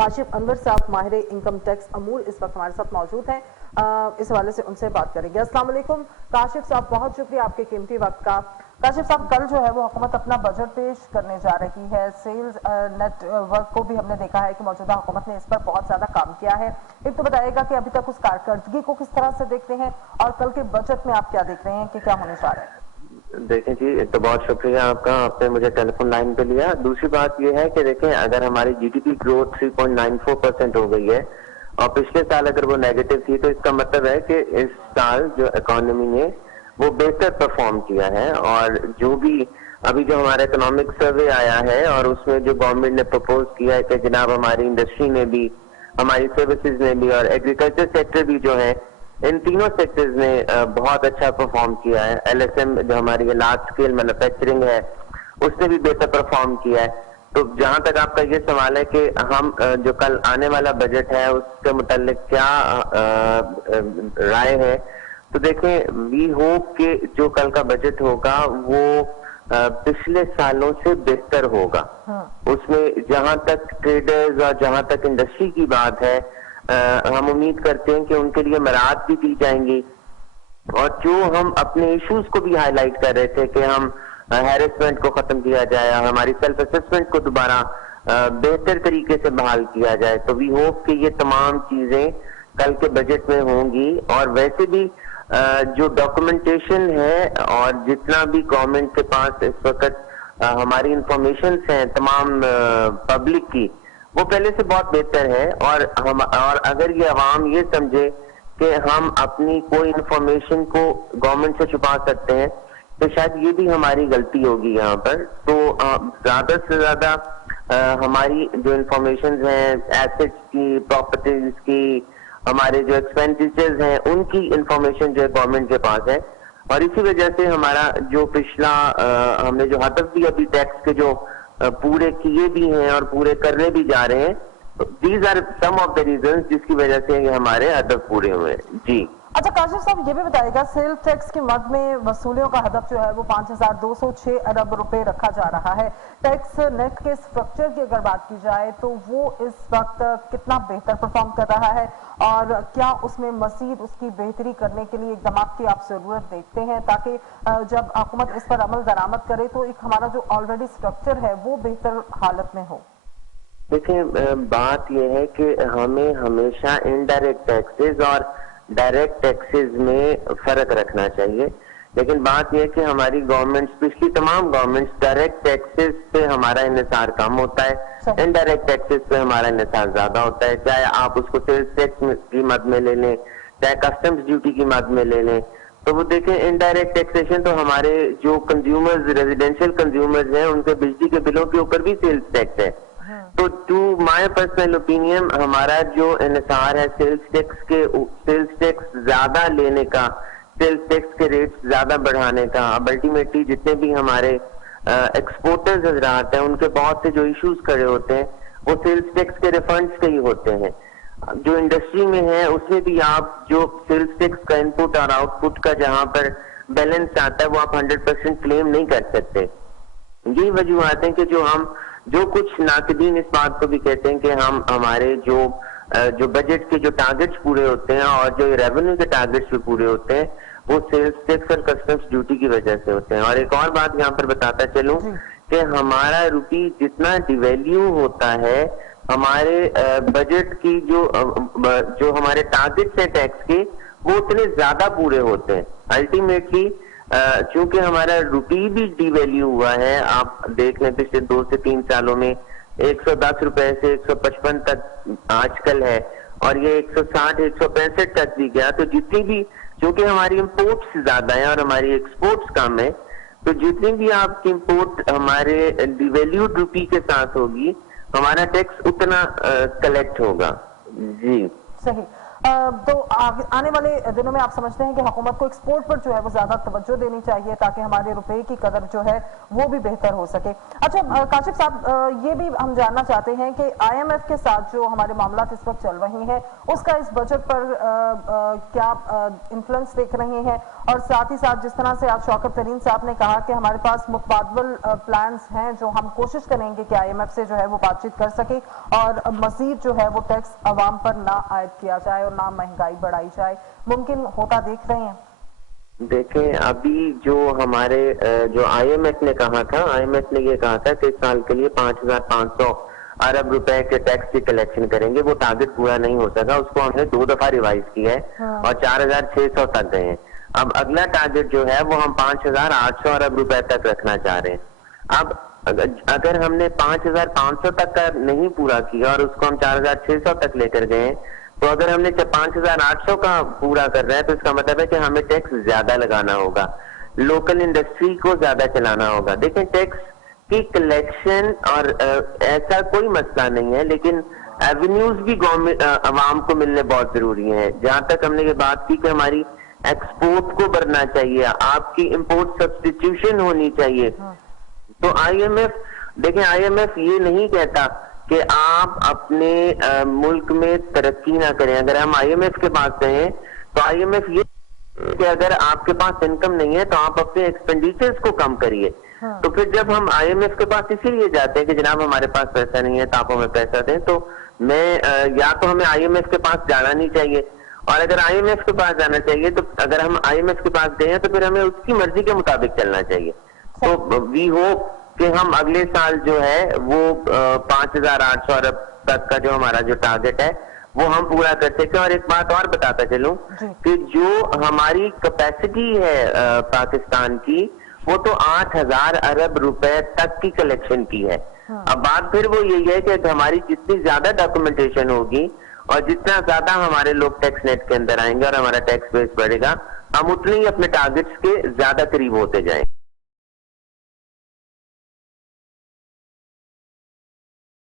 کاشف انور صاحب ماہر income tax امور اس وقت ہمارے ساتھ موجود ہیں. اس حوالے سے ان سے بات کریں گے. السلام علیکم کاشف صاحب, بہت شکریہ آپ کے قیمتی وقت کا. کاشف صاحب, کل جو ہے وہ حکومت اپنا بجٹ پیش کرنے جا رہی ہے. سیلز نیٹ ورک کو بھی ہم نے دیکھا ہے کہ موجودہ حکومت نے اس پر بہت زیادہ کام کیا ہے. ایک تو بتائیے گا کہ ابھی تک اس کارکردگی کو کس طرح سے دیکھتے ہیں, اور کل کے بجٹ میں آپ کیا دیکھ رہے ہیں کہ کیا ہونے جا رہا ہے؟ دیکھیں جی, تو بہت شکریہ آپ کا, آپ نے مجھے ٹیلی فون لائن پہ لیا. دوسری بات یہ ہے کہ دیکھیں, اگر ہماری جی ڈی پی گروتھ 3.94% ہو گئی ہے اور پچھلے سال اگر وہ نیگیٹو تھی, تو اس کا مطلب ہے کہ اس سال جو اکانومی نے وہ بہتر پرفارم کیا ہے. اور جو بھی ابھی جو ہمارا اکنامک سروے آیا ہے اور اس میں جو گورنمنٹ نے پرپوز کیا ہے کہ جناب ہماری انڈسٹری نے بھی, ہماری سروسز نے بھی اور ایگریکلچر سیکٹر بھی جو ہے, ان تینوں سیکٹرز نے بہت اچھا پرفارم کیا ہے. ایل ایس ایم جو ہماری لارج اسکیل مینوفیکچرنگ ہے, اس نے بھی بہتر پرفارم کیا ہے. تو جہاں تک آپ کا یہ سوال ہے کہ ہم جو کل آنے والا بجٹ ہے اس کے متعلق کیا رائے ہے, تو دیکھیں وی ہوپ کہ جو کل کا بجٹ ہوگا وہ پچھلے سالوں سے بہتر ہوگا. اس میں جہاں تک ٹریڈرز اور جہاں تک انڈسٹری کی بات ہے, ہم امید کرتے ہیں کہ ان کے لیے مراعات بھی دی جائیں گی. اور جو ہم اپنے ایشوز کو بھی ہائی لائٹ کر رہے تھے کہ ہم ہیرسمنٹ کو ختم کیا جائے, ہماری سیلف اسسمنٹ کو دوبارہ بہتر طریقے سے بحال کیا جائے, تو وی ہوپ کہ یہ تمام چیزیں کل کے بجٹ میں ہوں گی. اور ویسے بھی جو ڈاکومنٹیشن ہے اور جتنا بھی گورنمنٹ کے پاس اس وقت ہماری انفارمیشنز ہیں تمام پبلک کی, وہ پہلے سے بہت بہتر ہے. اور اگر یہ عوام یہ سمجھے کہ ہم اپنی کوئی انفارمیشن کو گورنمنٹ سے چھپا سکتے ہیں, تو شاید یہ بھی ہماری غلطی ہوگی یہاں پر. تو زیادہ سے زیادہ ہماری جو انفارمیشنز ہیں ایسٹس کی, پراپرٹیز کی, ہمارے جو ایکسپینڈیچرز ہیں ان کی انفارمیشن جو ہے گورنمنٹ کے پاس ہے. اور اسی وجہ سے ہمارا جو پچھلا ہم نے جو ہدف بھی ابھی ٹیکس کے جو پورے کیے بھی ہیں اور پورے کرنے بھی جا رہے ہیں, these are some of the reasons جس کی وجہ سے یہ ہمارے ہدف پورے ہوئے. جی اچھا کاشف صاحب, یہ بھی بتائیے گا سیل ٹیکس کی مد میں وصولیوں کا ہدف جو ہے وہ 5206 ارب روپے رکھا جا رہا ہے. ٹیکس نیٹ کے سٹرکچر کی اگر بات کی جائے تو وہ اس وقت کتنا بہتر پرفارم کر رہا ہے, اور کیا اس میں مزید اس کی بہتری کرنے کے لیے اقدامات کی آپ ضرورت دیکھتے ہیں تاکہ جب حکومت اس پر عمل درآمد کرے تو ایک ہمارا جو آلریڈی سٹرکچر ہے وہ بہتر حالت میں ہو؟ دیکھیں, بات یہ ہے کہ ہمیں ہمیشہ انڈائریکٹ ٹیکسز اور ڈائریکٹ ٹیکسز میں فرق رکھنا چاہیے. لیکن بات یہ ہے کہ ہماری گورنمنٹس, پچھلی تمام گورنمنٹس, ڈائریکٹ ٹیکسز پہ ہمارا انحصار کم ہوتا ہے, انڈائریکٹ ٹیکسز پہ ہمارا انحصار زیادہ ہوتا ہے. چاہے آپ اس کو سیلز ٹیکس کی مد میں لے لیں, چاہے کسٹمز ڈیوٹی کی مد میں لے لیں. تو وہ دیکھیں انڈائریکٹ ٹیکسیشن تو ہمارے جو کنزیومرز, ریزیڈینشیل کنزیومرز ہیں, ان کے بجلی کے بلوں کے اوپر بھی سیلز ٹیکس ہے. تو ٹو مائی پرسنل اوپینین ہمارا جو انحصار ہے سیلز ٹیکس زیادہ لینے کا, سیلز ٹیکس کے ریٹس زیادہ بڑھانے کا. اب الٹیمیٹلی جتنے بھی ہمارے ایکسپورٹرز حضرات ہیں ان کے بہت سے جو ایشوز کھڑے ہوتے ہیں وہ سیلز ٹیکس کے ریفنڈز کے ہی ہوتے ہیں. جو انڈسٹری میں ہے اس میں بھی آپ جو سیلز ٹیکس کا ان پٹ اور آؤٹ پٹ کا جہاں پر بیلنس آتا ہے وہ آپ 100% کلیم نہیں کر سکتے. یہی وجوہات ہیں کہ جو کچھ ناقدین اس بات کو بھی کہتے ہیں کہ ہمارے جو بجٹ کے جو ٹارگٹس پورے ہوتے ہیں اور جو ریونیو کے ٹارگٹس بھی پورے ہوتے ہیں وہ سیلز ٹیکس اور کسٹمز ڈیوٹی کی وجہ سے ہوتے ہیں. اور ایک اور بات یہاں پر بتاتا چلوں کہ ہمارا روپی جتنا ڈیویلیو ہوتا ہے, ہمارے بجٹ کی جو ہمارے ٹارگٹس ہیں ٹیکس کے وہ اتنے زیادہ پورے ہوتے ہیں. الٹیمیٹلی چونکہ ہمارا روپی بھی ڈی ویلیو ہوا ہے, آپ دیکھ لیں پچھلے 2 سے 3 سالوں میں 110 روپے سے 155 تک آج کل ہے, اور یہ 160 165 تک بھی گیا. تو جتنی بھی, چونکہ ہماری امپورٹس زیادہ ہیں اور ہماری ایکسپورٹس کم ہے, تو جتنی بھی آپ کی امپورٹ ہمارے ڈی ویلیوڈ روپی کے ساتھ ہوگی, ہمارا ٹیکس اتنا کلیکٹ ہوگا. جی صحیح. تو آنے والے دنوں میں آپ سمجھتے ہیں کہ حکومت کو ایکسپورٹ پر جو ہے وہ زیادہ توجہ دینی چاہیے تاکہ ہمارے روپے کی قدر جو ہے وہ بھی بہتر ہو سکے. اچھا کاشف صاحب، یہ بھی ہم جاننا چاہتے ہیں کہ آئی ایم ایف کے ساتھ جو ہمارے معاملات اس وقت چل رہی ہیں اس کا اس بجٹ پر کیا انفلوئنس دیکھ رہے ہیں، اور ساتھ ہی ساتھ جس طرح سے آج شوکت ترین صاحب نے کہا کہ ہمارے پاس متبادل پلانز ہیں جو ہم کوشش کریں گے کہ آئی ایم ایف سے جو ہے وہ بات چیت کر سکے اور مزید جو ہے وہ ٹیکس عوام پر نہ عائد کیا جائے اور نہ مہنگائی بڑھائی جائے، ممکن ہوتا دیکھ رہے ہیں؟ دیکھیں ابھی جو ہمارے جو آئی ایم ایف نے کہا تھا، آئی ایم ایف نے یہ کہا تھا کہ اس سال کے لیے 5,500 ارب روپے کے ٹیکس کی کلیکشن کریں گے. وہ ٹارگٹ پورا نہیں ہو سکا، اس کو ہم نے 2 دفعہ ریوائز کیا ہے اور 4,600 تک گئے ہیں. اب اگلا ٹارگٹ جو ہے وہ ہم 5,800 ارب روپے تک رکھنا چاہ رہے ہیں. اب اگر ہم نے 5,500 تک کا نہیں پورا کیا اور اس کو ہم 4,600 تک لے کر گئے، تو اگر ہم نے 5,800 کا پورا کر رہے ہیں تو اس کا مطلب ہے کہ ہمیں ٹیکس زیادہ لگانا ہوگا، لوکل انڈسٹری کو زیادہ چلانا ہوگا. دیکھیں ٹیکس کی کلیکشن اور ایسا کوئی مسئلہ نہیں ہے، لیکن ایونیوز بھی عوام کو ملنے بہت ضروری ہیں. جہاں تک ہم نے یہ بات کی کہ ہماری ایکسپورٹ کو بڑھنا چاہیے، آپ کی امپورٹ سبسٹیٹیوشن ہونی چاہیے. تو آئی ایم ایف، دیکھیں آئی ایم ایف یہ نہیں کہتا کہ آپ اپنے ملک میں ترقی نہ کریں. اگر ہم آئی ایم ایف کے پاس گئے تو آئی ایم ایف یہ کہ اگر آپ کے پاس انکم نہیں ہے تو آپ اپنے ایکسپینڈیچرز کو کم کریے. تو پھر جب ہم آئی ایم ایف کے پاس اسی لیے جاتے ہیں کہ جناب ہمارے پاس پیسہ نہیں ہے تو آپ ہمیں پیسہ دیں، تو میں یا تو ہمیں آئی ایم ایف کے پاس جانا نہیں چاہیے، اور اگر آئی ایم ایف کے پاس جانا چاہیے تو اگر ہم آئی ایم ایف کے پاس گئے ہیں تو پھر ہمیں اس کی مرضی کے مطابق چلنا چاہیے. تو وی ہوپ کہ ہم اگلے سال جو ہے وہ 5,800 ارب تک کا جو ہمارا جو ٹارگٹ ہے وہ ہم پورا کر سکیں. اور ایک بات اور بتاتا چلوں کہ جو ہماری کیپیسٹی ہے پاکستان کی وہ تو 8,000 ارب روپے تک کی کلیکشن کی ہے. اب بات پھر وہ یہی ہے کہ ہماری جتنی زیادہ ڈاکومنٹیشن ہوگی اور جتنا زیادہ ہمارے لوگ ٹیکس نیٹ کے اندر آئیں گے اور ہمارا ٹیکس بیس بڑھے گا، ہم اتنے ہی اپنے ٹارگٹس کے زیادہ قریب ہوتے جائیں.